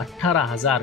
18,000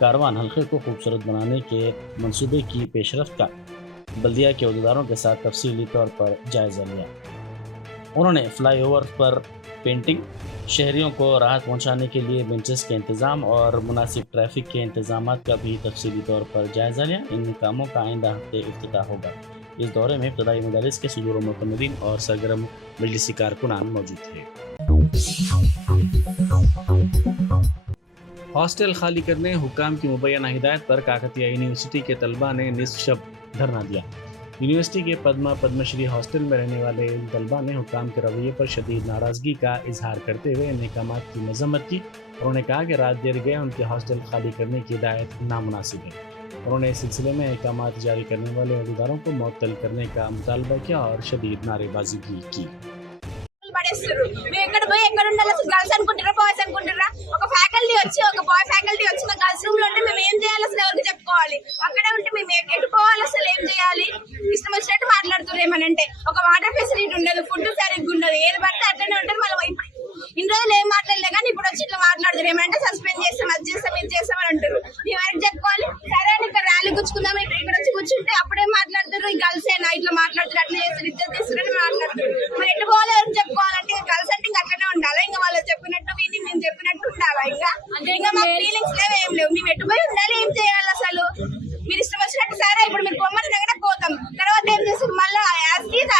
کاروان حلقے کو خوبصورت بنانے کے منصوبے کی پیشرفت کا بلدیہ کے عہدیداروں کے ساتھ تفصیلی طور پر جائزہ لیا۔ انہوں نے فلائی اوور پر پینٹنگ، شہریوں کو راحت پہنچانے کے لیے بینچز کے انتظام اور مناسب ٹریفک کے انتظامات کا بھی تفصیلی طور پر جائزہ لیا۔ ان کاموں کا آئندہ ہفتے افتتاح ہوگا۔ اس دورے میں ابتدائی مدارس کے صدور و معتمدین اور سرگرم مجلسی کارکنان موجود تھے۔ ہاسٹل خالی کرنے حکام کی مبینہ ہدایت پر کاکتیہ یونیورسٹی کے طلباء نے نصف شب دھرنا دیا۔ یونیورسٹی کے پدم شری ہاسٹل میں رہنے والے ان طلباء نے حکام کے رویے پر شدید ناراضگی کا اظہار کرتے ہوئے ان احکامات کی مذمت کی۔ انہوں نے کہا کہ رات دیر گئے ان کے ہاسٹل خالی کرنے کی ہدایت نامناسب ہے۔ انہوں نے اس سلسلے میں احکامات جاری کرنے والے عہدیداروں کو معطل کرنے کا مطالبہ کیا اور شدید نعرے بازی بھی کی۔ గర్ల్స్ అనుకుంటారా బాయ్స్ అనుకుంటారా? ఒక ఫ్యాకల్టీ వచ్చి ఒక బాయ్ ఫ్యాకల్టీ వచ్చి మా గర్ల్స్ రూమ్ లో ఉంటే మేము ఏం చేయాలి అసలు ఎవరికి చెప్పుకోవాలి? అక్కడే ఉంటే మేము ఎట్టుకోవాలి అసలు ఏం చేయాలి? ఇష్టం వచ్చినట్టు మాట్లాడుతున్నారు ఏమనంటే ఒక వాటర్ ఫెసిలిటీ ఉండదు, ఫుడ్ సరిగ్గా ఉండదు, ఏది పడితే అట్లనే ఉంటుంది. మళ్ళీ ఇప్పుడు ఇన్ని రోజులు ఏం మాట్లాడలే కానీ ఇప్పుడు వచ్చి ఇట్లా మాట్లాడుతారు ఏమంటే సస్పెండ్ చేస్తాం అది చేస్తాం ఇది చేస్తాం అని అంటారు. మేము ఎవరికి చెప్పుకోవాలి? సరే అని ఇక్కడ ర్యాలీ గుచ్చుకుందాం ఇక్కడ వచ్చి కూర్చుంటే అప్పుడేం మాట్లాడుతారు? ఈ గర్ల్స్ ఏనా ఇట్లా మాట్లాడుతారు అట్లా చేస్తారు ఇద్దరు తీసుకుని మాట్లాడుతారు. మరి ఎట్టు పోవాలి ఎవరికి చెప్పుకోవాలంటే గర్ల్స్ అంటే ఇంకా అట్లనే ఉండాలి. ఇంకా వాళ్ళు చెప్పినట్టు విని మేము చెప్పినట్టు ఉండాలా? ఇంకా మాకు ఫీలింగ్స్ లేవు ఏం లేవు. మేము ఎట్టుపోయి ఉండాలి ఏం చేయాలి అసలు? మీరు ఇష్టం వచ్చినట్టు సరే ఇప్పుడు మీరు పొమ్మని దగ్గర పోతాం తర్వాత ఏం చేస్తారు? మళ్ళీ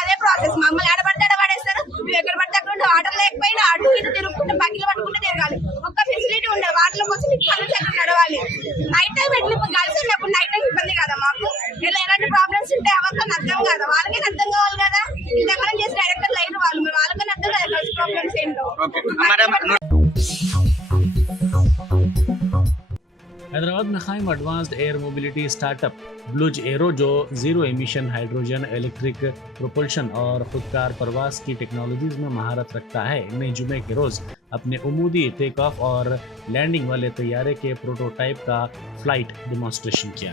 అదే ప్రాసెస్ మమ్మల్ని ఆడబడితే ఆడబడేస్తారు. మేము ఎక్కడ పడితే అక్కడ వాటర్ లేకపోయినా అటు ఇటు తిరుగుకుంటే బకెట్లు పట్టుకుంటే తిరగాలి. ఒక్క ఫెసిలిటీ ఉండదు వాటర్ కోసం పనులు చక్కగా నడవాలి. నైట్ టైం ఎట్లా గర్ల్స్ ఉన్నప్పుడు నైట్ టైం ఇబ్బంది కదా మాకు. ఇలా ఎలాంటి ప్రాబ్లమ్స్ ఉంటాయి అవన్నీ అర్థం కాదు. వాళ్ళకి అర్థం కావాలి కదా. ఇంతకాలం చేసి డైరెక్టర్ అయిన వాళ్ళు వాళ్ళకని అర్థం కదా గర్ల్స్ ప్రాబ్లమ్స్ ఏంటో। حیدرآباد میں قائم advanced air mobility startup Blue J aero جو zero emission hydrogen electric propulsion اور خودکار پرواز کی ٹیکنالوجیز میں مہارت رکھتا ہے نے جمعے کے روز اپنے عمودی ٹیک آف اور لینڈنگ والے طیارے کے پروٹوٹائپ کا فلائٹ ڈیمانسٹریشن کیا۔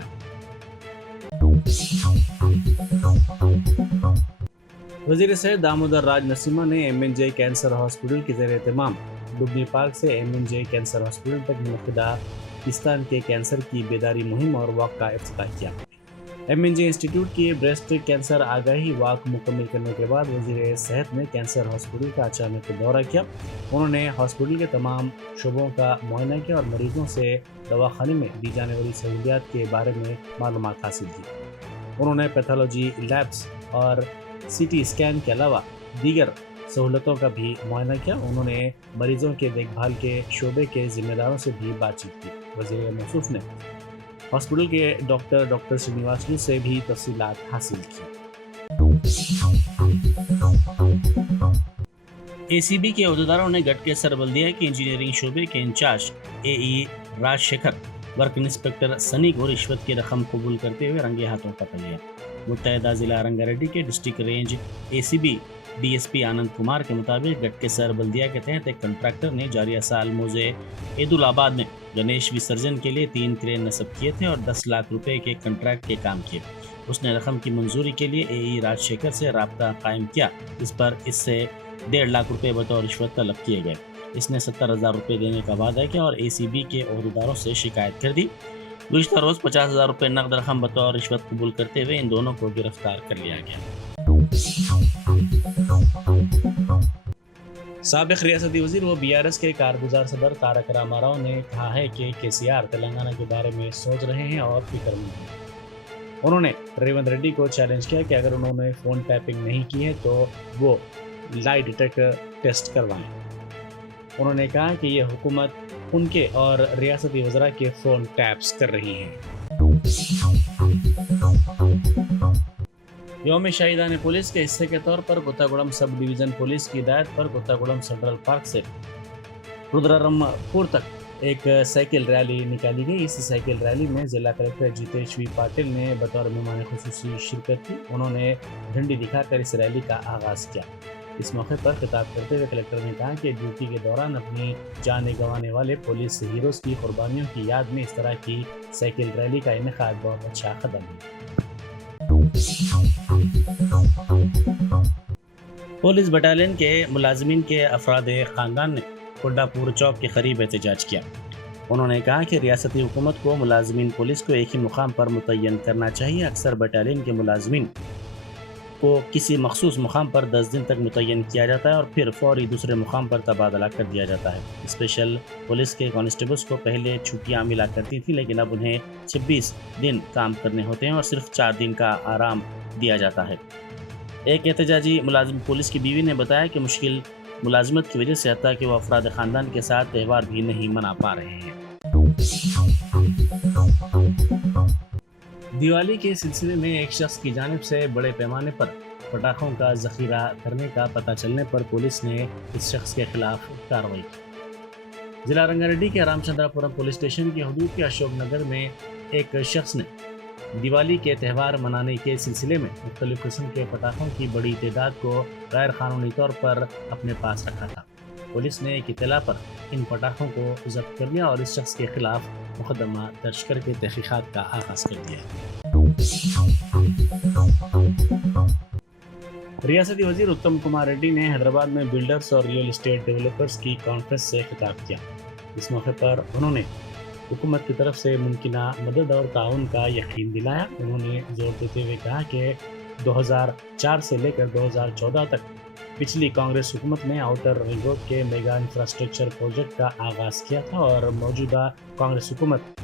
وزیر صحت دامودر راج نرسمہا نے MNJ کینسر ہاسپٹل کے زیر اہتمام ڈبنی پارک سے MNJ کینسر ہاسپٹل تک منعقدہ پاکستان کے کینسر کی بیداری مہم اور واک کا افتتاح کیا۔ MNJ انسٹیٹیوٹ کی بریسٹ کینسر آگاہی واک مکمل کرنے کے بعد وزیر صحت نے کینسر ہاسپٹل کا اچانک دورہ کیا۔ انہوں نے ہاسپٹل کے تمام شعبوں کا معائنہ کیا اور مریضوں سے دواخانے میں دی جانے والی سہولیات کے بارے میں معلومات حاصل کی۔ انہوں نے پیتھولوجی لیبس اور CT اسکین کے علاوہ دیگر سہولتوں کا بھی معائنہ کیا۔ انہوں نے مریضوں کے دیکھ بھال کے شعبے کے ذمہ داروں سے بھی بات چیت کی۔ وزیر موصوف نے ہاسپٹل کے ڈاکٹر سرینیواسلو سے بھی تفصیلات حاصل کی۔ ACB کے عہدیداروں نے گٹکیسر بلدیہ کے انجینئرنگ شعبے کے انچارج AE راج شیکھر ورک انسپکٹر سنی کو رشوت کی رقم قبول کرتے ہوئے رنگے ہاتھوں قتل لیا۔ متحدہ ضلع رنگا ریڈی کے ڈسٹرکٹ رینج ACB DSP آنند کمار کے مطابق گٹکیسر بلدیہ کے تحت ایک کنٹریکٹر نے جاریہ سال موزے عید الآباد میں گنیش وسرجن کے لیے 3 کرین نصب کیے تھے اور 10 لاکھ روپے کے کنٹریکٹ کے کام کیے۔ اس نے رقم کی منظوری کے لیے AE راج شیکھر سے رابطہ قائم کیا، اس پر اس سے 1.5 لاکھ روپے بطور رشوت طلب کیے گئے۔ اس نے 70,000 روپے دینے کا وعدہ کیا اور ACB کے عہدیداروں سے شکایت کر دی۔ گزشتہ روز 50,000 روپے نقد رقم بطور رشوت قبول کرتے ہوئے ان دونوں کو گرفتار کر لیا گیا۔ سابق ریاستی وزیر و BRS کے کارگزار صدر تارک راما راؤ نے کہا ہے کہ KCR تلنگانہ کے بارے میں سوچ رہے ہیں اور فکر مند ہیں۔ انہوں نے ریونت ریڈی کو چیلنج کیا کہ اگر انہوں نے فون ٹیپنگ نہیں کی ہے تو وہ لائی ڈیٹیکٹر ٹیسٹ کروائیں۔ انہوں نے کہا کہ یہ حکومت ان کے اور ریاستی وزراء کے فون ٹیپس کر رہی ہیں۔ یوم شہیدان پولیس کے حصے کے طور پر کوتاگوڑم سب ڈویژن پولیس کی ہدایت پر کوتاگوڑم سینٹرل پارک سے رودرارم پور تک ایک سائیکل ریلی نکالی گئی۔ اس سائیکل ریلی میں ضلع کلکٹر جیتیش وی پاٹل نے بطور مہمان خصوصی شرکت کی۔ انہوں نے جھنڈی دکھا کر اس ریلی کا آغاز کیا۔ اس موقع پر خطاب کرتے ہوئے کلکٹر نے کہا کہ ڈیوٹی کے دوران اپنی جانیں گنوانے والے پولیس ہیروز کی قربانیوں کی یاد میں اس طرح کی سائیکل ریلی کا انعقاد بہت اچھا قدم ہے۔ پولیس بٹالین کے ملازمین کے افراد خاندان نے کوڈا پور چوک کے قریب احتجاج کیا۔ انہوں نے کہا کہ ریاستی حکومت کو ملازمین پولیس کو ایک ہی مقام پر متعین کرنا چاہیے. اکثر بٹالین کے ملازمین کو کسی مخصوص مقام پر 10 دن تک متعین کیا جاتا ہے اور پھر فوری دوسرے مقام پر تبادلہ کر دیا جاتا ہے. اسپیشل پولیس کے کانسٹیبلز کو پہلے چھٹیاں ملا کرتی تھی لیکن اب انہیں 26 دن کام کرنے ہوتے ہیں اور صرف 4 دن کا آرام دیا جاتا ہے. ایک احتجاجی ملازم پولیس کی بیوی نے بتایا کہ مشکل ملازمت کی وجہ سے حتیٰ کہ وہ افراد خاندان کے ساتھ تہوار بھی نہیں منا پا رہے ہیں. دیوالی کے سلسلے میں ایک شخص کی جانب سے بڑے پیمانے پر پٹاخوں کا ذخیرہ کرنے کا پتہ چلنے پر پولیس نے اس شخص کے خلاف کارروائی کی. ضلع رنگا ریڈی کے رام چندرا پورم پولیس اسٹیشن کی حدود کے اشوک نگر میں ایک شخص نے دیوالی کے تہوار منانے کے سلسلے میں مختلف قسم کے پٹاخوں کی بڑی تعداد کو غیر قانونی طور پر اپنے پاس رکھا تھا. پولیس نے ایک اطلاع پر ان پٹاخوں کو ضبط کر لیا اور اس شخص کے خلاف مقدمہ درج کر کے تحقیقات کا آغاز کر دیا. ریاستی وزیر اتم کمار ریڈی نے حیدرآباد میں بلڈرز اور ریئل اسٹیٹ ڈیولپرز کی کانفرنس سے خطاب کیا. اس موقع پر انہوں نے حکومت کی طرف سے ممکنہ مدد اور تعاون کا یقین دلایا. انہوں نے زور دیتے ہوئے کہا کہ 2004 سے لے کر 2014 تک پچھلی کانگریس حکومت نے آؤٹر رنگ روڈ کے میگا انفراسٹرکچر پروجیکٹ کا آغاز کیا تھا اور موجودہ کانگریس حکومت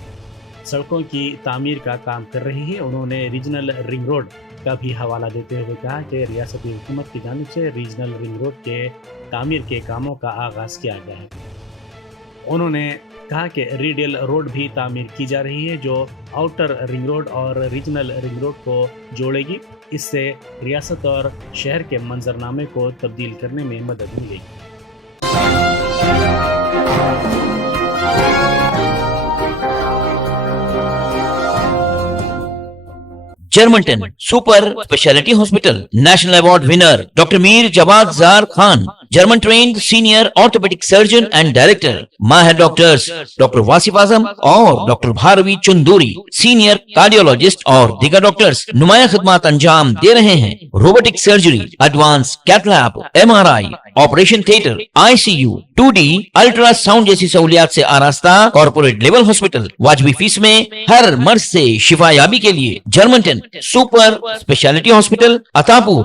سڑکوں کی تعمیر کا کام کر رہی ہے. انہوں نے ریجنل رنگ روڈ کا بھی حوالہ دیتے ہوئے کہا کہ ریاستی حکومت کی جانب سے ریجنل رنگ روڈ کے تعمیر کے کاموں کا آغاز کیا گیا ہے. انہوں نے کہا کہ ریڈیل روڈ بھی تعمیر کی جا رہی ہے جو آؤٹر رنگ روڈ اور ریجنل رنگ روڈ کو جوڑے گی. اس سے ریاست اور شہر کے منظرنامے کو تبدیل کرنے میں مدد ملے گی. جرمنٹن super specialty hospital national award winner doctor Mir Jawad Zar Khan German trained senior orthopaedic surgeon and director. ماہر ڈاکٹرز ڈاکٹر واصف اعظم اور doctor Bharavi Chanduri senior cardiologist اور دیگر ڈاکٹرز نمایاں خدمات انجام دے رہے ہیں. Robotic surgery, advance cath lab, MRI، operation theatre, ICU، 2D ultrasound جیسی سہولیات سے آراستہ کارپوریٹ لیول ہاسپٹل. واجبی فیس میں ہر مرض سے شفا یابی کے لیے جرمنٹن سپر اسپیشلٹی ہاسپٹل عطا پور.